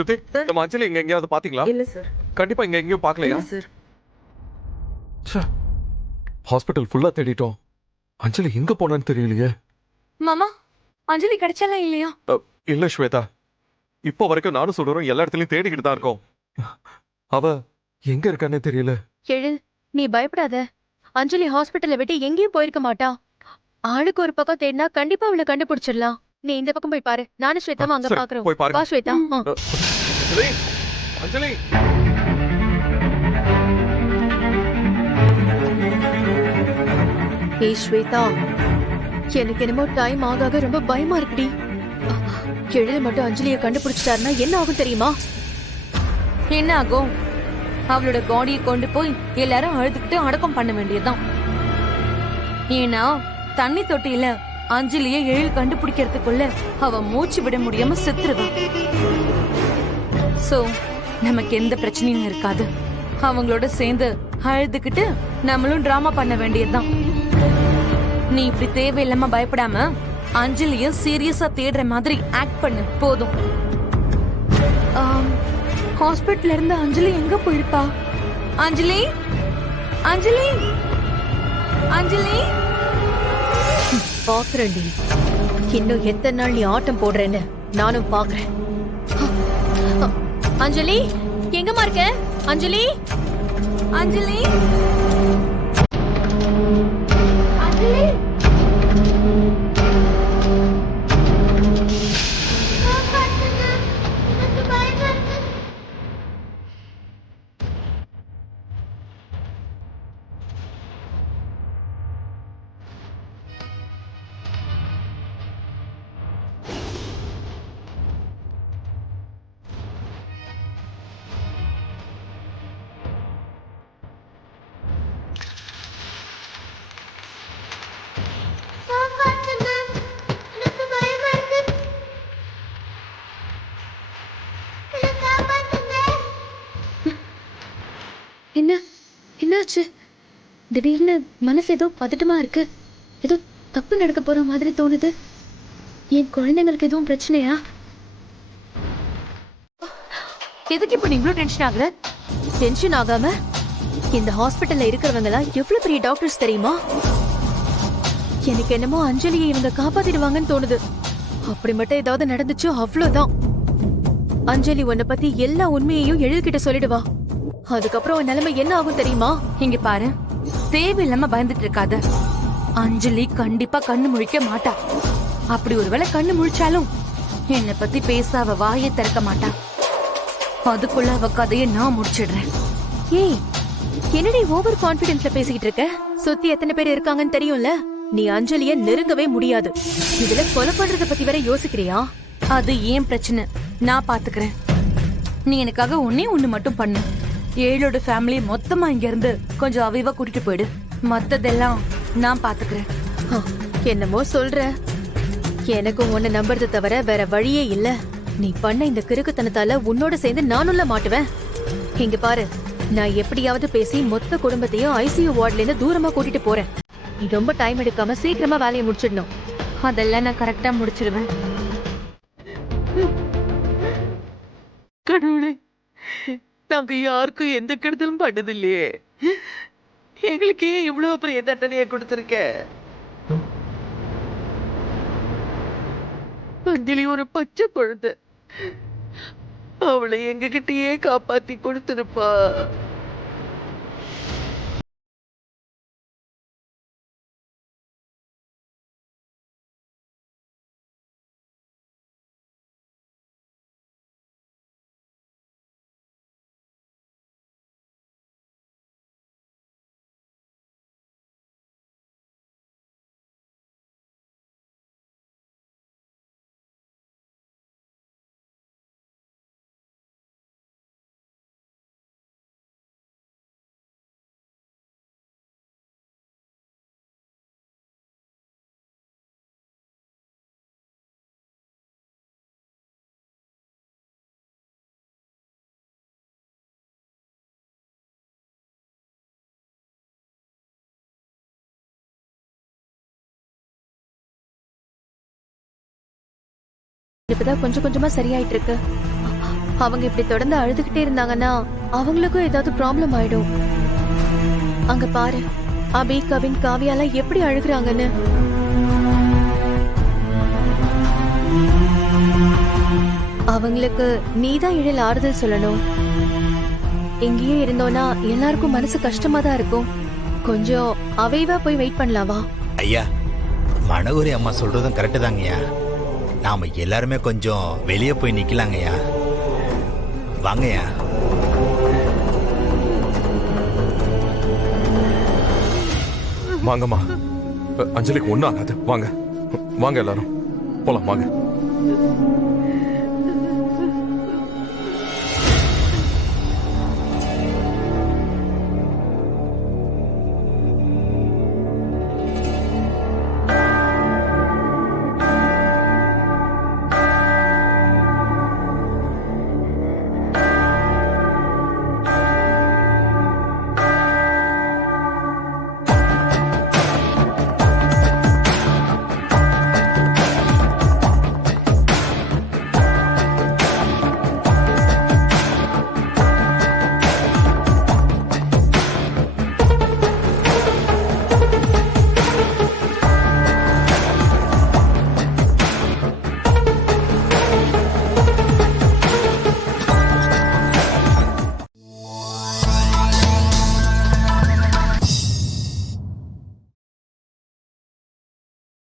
ஸ்ருதி, நம்ம அஞ்சலி இங்க எங்கேயாவது பாத்தீங்களா? இல்ல சார். கண்டிப்பா இங்க எங்கேயும் பாக்கலையா சார்? ஹாஸ்பிட்டல் ஃபுல்லா தேடிட்டோம். அஞ்சலி எங்க போனான்னு தெரியலையே. மாமா, அஞ்சலி கிடைச்சாலா இல்லையா? இல்ல ஸ்வேதா, இப்போ வரைக்கும் நானும் சொல்றோம், எல்லா இடத்துலயும் தேடிக்கிட்டு தான் இருக்கோம். அவ எங்க இருக்கானே தெரியல. எழு, நீ பயப்படாத. அஞ்சலி ஹாஸ்பிட்டலை விட்டு எங்கேயும் போயிருக்க மாட்டா. ஆளுக்கு ஒரு பக்கம் தேடினா கண்டிப்பா அவளை கண்டுபிடிச்சிடலாம். நீ இந்த பக்கம் போய் பாரு, நானும் ஸ்வேதாவும் அங்க சரி, பாக்குறோம். போய் பாருங்க. வா ஸ்வேதா. அஞ்சலி, அஞ்சலி. ஏய் ஸ்வேதா, எனக்கு என்னமோ டைம் ஆக ரொம்ப பயமா இருக்குடி. எழில் மட்டும் அஞ்சலியை கண்டுபிடிச்சிட்டாருன்னா என்ன ஆகும் தெரியுமா? என்ன ஆகும்? அவளோட பாடியை கொண்டு போய் எல்லாரும் அழுதுகிட்டு அடக்கம் பண்ண வேண்டியதுதான். ஏன்னா தண்ணி தொட்டியில அஞ்சலிய எழில் கண்டுபிடிக்கிறதுக்குள்ள அவ மூச்சு விட முடியாம செத்துருவா. சோ நமக்கு எந்த பிரச்சனையும் இருக்காது. அவங்களோட சேர்ந்து அழுதுகிட்டு நம்மளும் டிராமா பண்ண வேண்டியதுதான். நீ இப்படி தேவையில்லாம பயப்படாம அஞ்சலிய சீரியஸா தேடுற மாதிரி ஆக்ட் பண்ணு போதும். ஹாஸ்பிட்டல்ல இருந்து அஞ்சலி எங்க போயிருப்பா? அஞ்சலி, அஞ்சலி, அஞ்சலி. பாக்குறேன்டி, இன்னும் எத்தனை நாள் நீ ஆட்டம் போடுறேன்னு நானும் பாக்குறேன். அஞ்சலி, எங்கம்மா இருக்க? அஞ்சலி, அஞ்சலி, அஞ்சலி. என்ன என்னாச்சு? திடீர்னு மனசு ஏதோ பதட்டமா இருக்கு. ஏதோ தப்பு நடக்க போற மாதிரி தோணுது. என் குழந்தைங்களுக்கு எதுவும் பிரச்சனையா? எதுக்கு இப்ப நீங்களும் டென்ஷன் ஆகுற? டென்ஷன் ஆகாம இந்த ஹாஸ்பிட்டல்ல இருக்கிறவங்க எல்லாம் எவ்வளவு பெரிய டாக்டர்ஸ் தெரியுமா? எனக்கு என்னமோ அஞ்சலியை இவங்க காப்பாத்திடுவாங்கன்னு தோணுது. அப்படி மட்டும் ஏதாவது நடந்துச்சோ அவ்வளவுதான். அஞ்சலி உன்னை பத்தி எல்லா உண்மையையும் எழில்கிட்ட சொல்லிடுவா. அதுக்கப்புறம் உன் நிலைமை என்ன ஆகும் தெரியுமா? இங்க பாரு, தேவையில்லாம பயந்துட்டு இருக்காத. அஞ்சலி கண்டிப்பா கண்ணு முழிக்க மாட்டா. அப்படி ஒருவேளை கண்ணு முழிச்சாலும் என்னை பத்தி பேச அவ வாயை திறக்க மாட்டா. அதுக்குள்ள அவ கதையை நான் முடிச்சிடுறேன். ஏய், என்னடி ஓவர் கான்பிடன்ஸ்ல பேசிக்கிட்டு இருக்க? சுத்தி எத்தனை பேர் இருக்காங்கன்னு தெரியும்ல. நீ அஞ்சலிய நெருங்கவே முடியாது. இதுல கொலை பண்றத பத்தி வேற யோசிக்கிறியா? அது ஏன் பிரச்சனை, நான் பாத்துக்கிறேன். நீ எனக்காக ஒண்ணு மட்டும் பண்ணு. ஏழோட ஃபேமிலி மொத்தமா இங்க இருந்து கொஞ்சம் அவிவா கூட்டிட்டு போயிடு. மத்ததெல்லாம் நான் பாத்துக்கிறேன். என்னமோ சொல்ற. எனக்கு உன்னை நம்புறது தவிர வேற வழியே இல்ல. நீ பண்ண இந்த கிறுக்குத்தனத்தால உன்னோட சேர்ந்து நானும்ல மாட்டுவேன். இங்க பாரு, நான் எப்படியாவது பேசி மொத்த குடும்பத்தையும் ஐசியூ வார்ட்ல இருந்து தூரமா கூட்டிட்டு போறேன். நீ ரொம்ப டைம் எடுக்காம சீக்கிரமா வேலையை முடிச்சிடணும். அதெல்லாம் நான் கரெக்டா முடிச்சிடுவேன். கடவுளே, நாங்க யாருக்கும் எந்த கெடுதலும் பண்ணது இல்லையே. எங்களுக்கு ஏன் இவ்வளவு பெரிய தண்டனையை கொடுத்திருக்க? அஞ்சலி ஒரு பச்சை குழந்தை. அவளை எங்ககிட்டயே காப்பாத்தி கொடுத்திருப்பா. இப்பதான் கொஞ்சம் கொஞ்சமா சரியாயிட்டு இருக்கு. அவங்க இப்படி தொடர்ந்து அழுதுகிட்டே இருந்தாங்கன்னா அவங்களுக்கும் ஏதாவது ப்ராப்ளம் ஆயிடும். அங்க பாரு, அபி, கவின், காவியாலாம் எப்படி அழுகுறாங்கன்னு. அவங்களுக்கு நீதான் இடையில ஆறுதல் சொல்லணும். இங்கேயே இருந்தோம்னா எல்லாருக்கும் மனசு கஷ்டமா தான் இருக்கும். கொஞ்சம் அவைவா போய் வெயிட் பண்ணலாவா? ஐயா, மனோகரி அம்மா சொல்றதும் கரெக்டு தாங்கய்யா. நாம எல்லாருமே கொஞ்சம் வெளியே போய் நிக்கலாங்கய்யா. வாங்கய்யா. வாங்கம்மா. அஞ்சலிக்கு ஒன்றும் ஆகாது. வாங்க வாங்க எல்லாரும் போலாம் வாங்க.